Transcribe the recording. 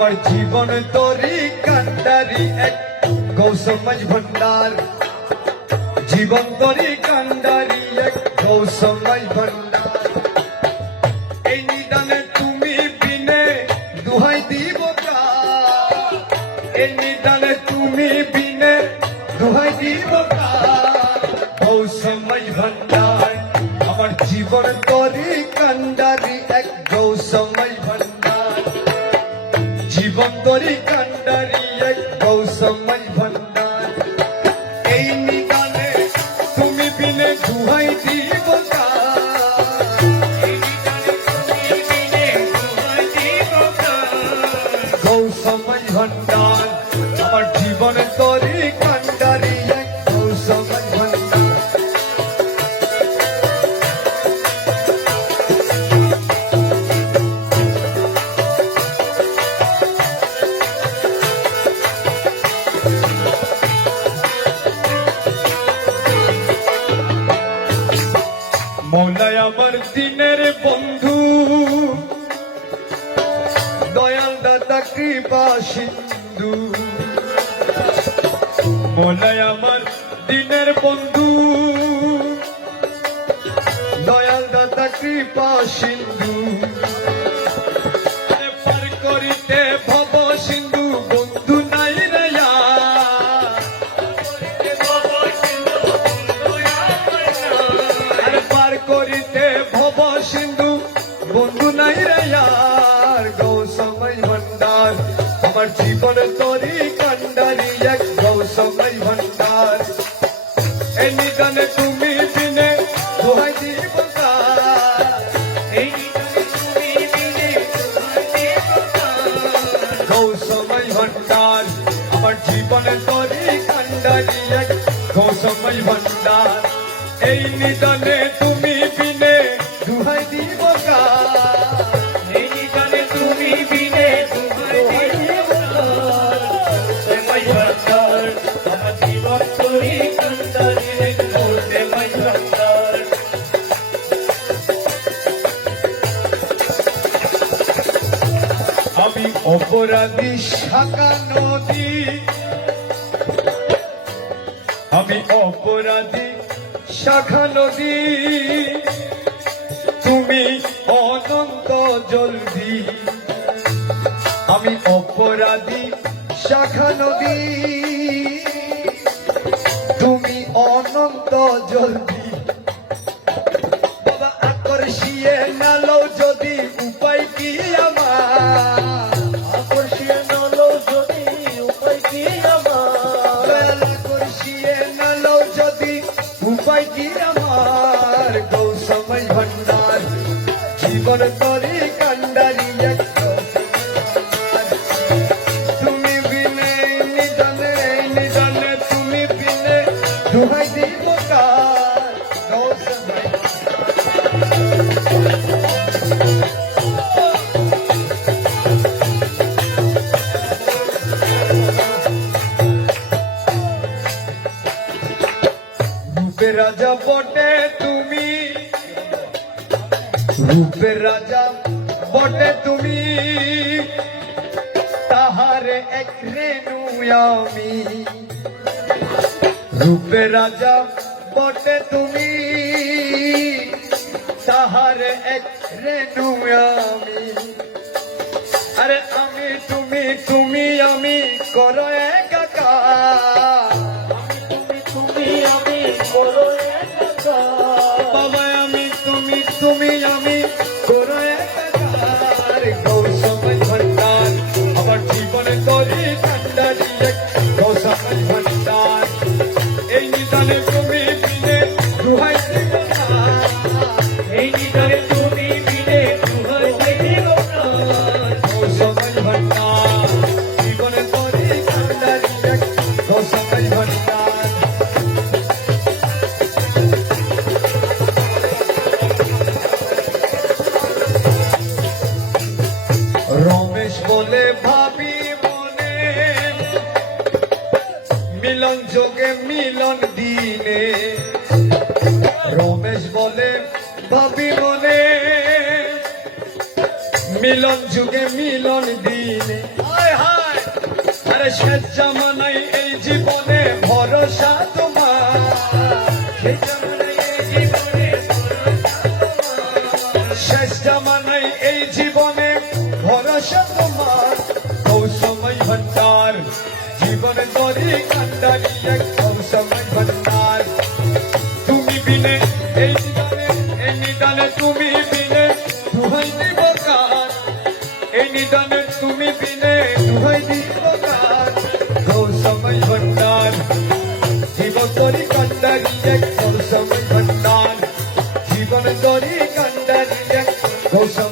আমার জীবন তরি কান্ডারি এক গৌসমাজ ভান্ডার, জীবন তরি কান্ডারি এক গৌসমাজ ভান্ডার। এই নিদানে তুমি বিনে দুহাই দিব কার, এই নিদানে তুমি বিনে দুহাই দিব কার। গৌসমাজ ভান্ডার আমার জীবন তরি কান্ডারি এক গৌসমাজ ভান্ডার, জীবন তরি কান্ডারি এক গৌসমাজ ভান্ডার। এই নিদানে তুমি বিনে দুহাই দিব কার, এই নিদানে তুমি বিনে দুহাই দিব কার। গৌসমাজ ভান্ডার আমার জীবন তরি কান্ডারি এক গৌসমাজ ভান্ডার। মৌলাই আমার দিনের বন্ধু, দয়াল দাতা কৃপা সিন্ধু। মৌলাই আমার দিনের বন্ধু, দয়াল দাতা কৃপা সিন্ধু। পার করিতে ভব সিন্ধু বন্ধু নাই রে করিতে ভব সিন্ধু বন্ধু নাই রে यार। গৌসমাজ ভান্ডার আমার জীবন তরি কান্ডারি এক গৌসমাজ ভান্ডার। এই নিদানে তুমি বিনে দোহাই দিব কার, এই নিদানে তুমি বিনে দোহাই দিব কার। গৌসমাজ ভান্ডার আমার জীবন তরি কান্ডারি এক গৌসমাজ ভান্ডার। এই নিদানে তুমি বিনে দুহাই দিব কার, এই নিদানে তুমি বিনে দুহাই দিব কার। গৌসমাজ ভান্ডার আমার জীবন তরি কান্ডারি এক গৌসমাজ ভান্ডার। আমি অপরাধী শাখা নদী, আমি অপরাধী শাখা নদী। তুমি অনন্ত জলদি, আমি অপরাধী শাখা নদী। তুমি অনন্ত জলদি। বাবা আকর্ষিয়ে নালো যদি উপায় কি আমার, আকর্ষিয়ে নালো যদি উপায় কি আমার। আকর্ষিয়ে নালো যদি উপায় কি আমার। গৌসমাজ ভান্ডার জীবন তরি কান্ডারি এক গৌসমাজ ভান্ডার। তুমি বিনে নিদানে নিদানে তুমি বিনে দুহাই দিব কার। গৌসমাজ রূপের রাজা বটে তুমি, রূপের রাজা বটে তুমি। তাহারে এক রেণু আমি, রূপের রাজা বটে তুমি। তাহারে এক রেণু আমি। আরে আমি তুমি তুমি আমি করো একাকার, তুমি আমি করো একাকার। বাবা আমি তুমি আমি করো একাকার। গৌসমাজ ভান্ডার আমার জীবনে তরি কান্ডারি এক গৌসমাজ ভান্ডার। এই নিদানে তুমি বিনে দুহাই দিব কার, এই নিদানে তুমি বিনে দুহাই দিব কার। গৌসমাজ ভান্ডার জীবনে তরি কান্ডারি এক গৌসমাজ ভান্ডার। রমেশ বলে ভাবি মনে, মিলন যোগে মিলন দিনে। রমেশ বলে ভাবি মনে, মিলন যুগে মিলন দিনে। আরে শেষ জামানাই এই জীবনে ভরসা তোমার, শেষ জামানায় এই জীবনে ভরসা তোমার। শেষ জামানাই এই জীবনে ভরসা তোমার। কৌসময় ভান্ডার জীবন তরি কান্ডারি এক কৌসময় ভান্ডার। তুমি বিনে এই নিদানে, এই নিদানে তুমি বিনে দুহাই দিব কার, এই নিদানে তুমি বিনে দুহাই দিব কার। কৌসময় ভান্ডার জীবন তরি কান্ডারি এক কৌসময় ভান্ডার, জীবন তরি কান্ডারি এক কৌসময়